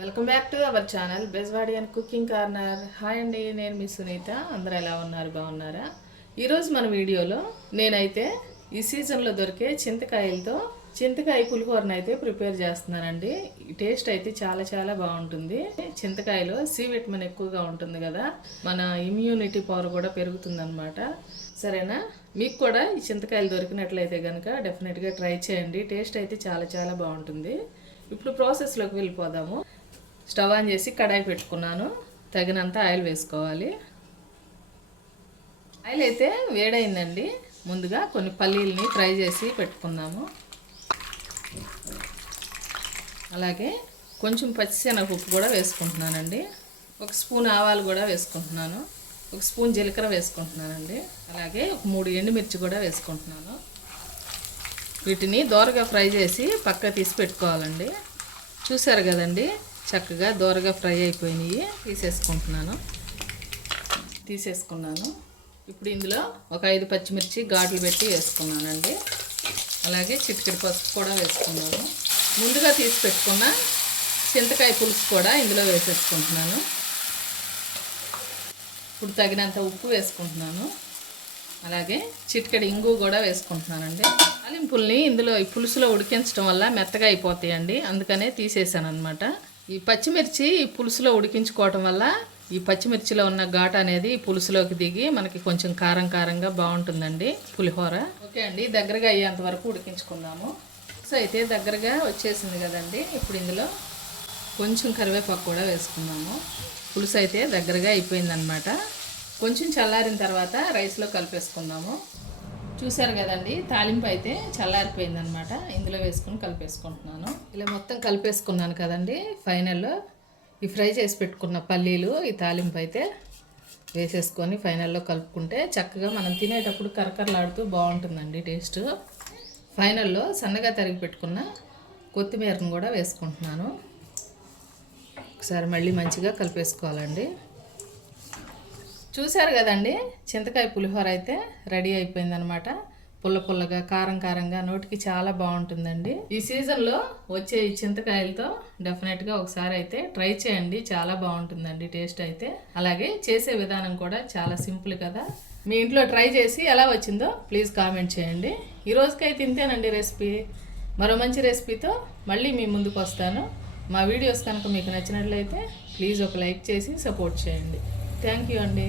Welcome back to our channel Bezwadi and cooking corner. Hi అండి నేను మీ సునీత. అందరూ ఎలా ఉన్నారు? బాగున్నారా? ఈరోజు మన వీడియోలో నేనైతే ఈ సీజన్లో దొరికే చింతకాయలతో చింతకాయ పులిహోరను అయితే ప్రిపేర్ చేస్తున్నానండి. టేస్ట్ అయితే చాలా చాలా బాగుంటుంది. చింతకాయలో సి విటమిన్ ఎక్కువగా ఉంటుంది కదా మన ఇమ్యూనిటీ పవర్ కూడా పెరుగుతుందనమాట సరేనా? మీకు కూడా ఈ చింతకాయలు దొరికినట్లయితే కనుక డెఫినెట్గా ట్రై చేయండి. టేస్ట్ అయితే చాలా చాలా బాగుంటుంది. ఇప్పుడు ప్రాసెస్లోకి వెళ్ళిపోదాము. స్టవ్ ఆన్ చేసి కడాయి పెట్టుకున్నాను. తగినంత ఆయిల్ వేసుకోవాలి. ఆయిల్ అయితే వేడైందండి. ముందుగా కొన్ని పల్లీలని ఫ్రై చేసి పెట్టుకుందాము. అలాగే కొంచెం పచ్చిశనగపప్పు కూడా వేసుకుంటున్నానండి. ఒక స్పూన్ ఆవాలు కూడా వేసుకుంటున్నాను. ఒక స్పూన్ జీలకర్ర వేసుకుంటున్నానండి. అలాగే ఒక మూడు ఎండుమిర్చి కూడా వేసుకుంటున్నాను. వీటిని దోరగా ఫ్రై చేసి పక్క తీసి పెట్టుకోవాలండి. చూసారు కదండి? చక్కగా దోరగా ఫ్రై అయిపోయినాయి. తీసేసుకుంటున్నాను. తీసేసుకున్నాను. ఇప్పుడు ఇందులో ఒక ఐదు పచ్చిమిర్చి ఘాట్లు పెట్టి వేసుకున్నానండి. అలాగే చిటికెడు పసుపు కూడా వేసుకున్నాను. ముందుగా తీసి పెట్టుకున్న చింతకాయ పులుసు కూడా ఇందులో వేసేసుకుంటున్నాను. ఇప్పుడు తగినంత ఉప్పు వేసుకుంటున్నాను. అలాగే చిటికెడు ఇంగు కూడా వేసుకుంటున్నానండి. తాలింపుల్ని ఇందులో ఈ పులుసులో ఉడికించడం వల్ల మెత్తగా అయిపోతాయండి. అందుకనే తీసేసాను అనమాట ఈ పచ్చిమిర్చి పులుసులో ఉడికించుకోవటం వల్ల ఈ పచ్చిమిర్చిలో ఉన్న ఘాట్ అనేది పులుసులోకి దిగి మనకి కొంచెం కారం కారంగా బాగుంటుందండి పులిహోర. ఓకే అండి దగ్గరగా అయ్యేంత వరకు ఉడికించుకుందాము. సో అయితే దగ్గరగా వచ్చేసింది కదండి ఇప్పుడు ఇందులో కొంచెం కరివేపాకు కూడా వేసుకుందాము. పులుసు అయితే దగ్గరగా అయిపోయిందనమాట కొంచెం చల్లారిన తర్వాత రైస్లో కలిపేసుకుందాము. చూసారు కదండి తాలింపు అయితే చల్లారిపోయిందనమాట ఇందులో వేసుకుని కలిపేసుకుంటున్నాను. ఇలా మొత్తం కలిపేసుకున్నాను కదండి ఫైనల్లో ఈ ఫ్రై చేసి పెట్టుకున్న పల్లీలు ఈ తాలింపు అయితే వేసేసుకొని ఫైనల్లో కలుపుకుంటే చక్కగా మనం తినేటప్పుడు కరకరలాడుతూ బాగుంటుందండి టేస్ట్. ఫైనల్లో సన్నగా తరిగి పెట్టుకున్న కొత్తిమీరను కూడా వేసుకుంటున్నాను. ఒకసారి మళ్ళీ మంచిగా కలిపేసుకోవాలండి. చూశారు కదండి? చింతకాయ పులిహోర అయితే రెడీ అయిపోయిందనమాట. పుల్ల పుల్లగా కారం కారంగా నోటికి చాలా బాగుంటుందండి. ఈ సీజన్లో వచ్చే ఈ చింతకాయలతో డెఫినెట్గా ఒకసారి అయితే ట్రై చేయండి. చాలా బాగుంటుందండి టేస్ట్ అయితే. అలాగే చేసే విధానం కూడా చాలా సింపుల్ కదా. మీ ఇంట్లో ట్రై చేసి ఎలా వచ్చిందో ప్లీజ్ కామెంట్ చేయండి. ఈ రోజుకైతే ఇంతేనండి రెసిపీ. మరో మంచి రెసిపీతో మళ్ళీ మీ ముందుకు వస్తాను. మా వీడియోస్ కనుక మీకు నచ్చినట్లయితే ప్లీజ్ ఒక లైక్ చేసి సపోర్ట్ చేయండి. థ్యాంక్ యూ అండి.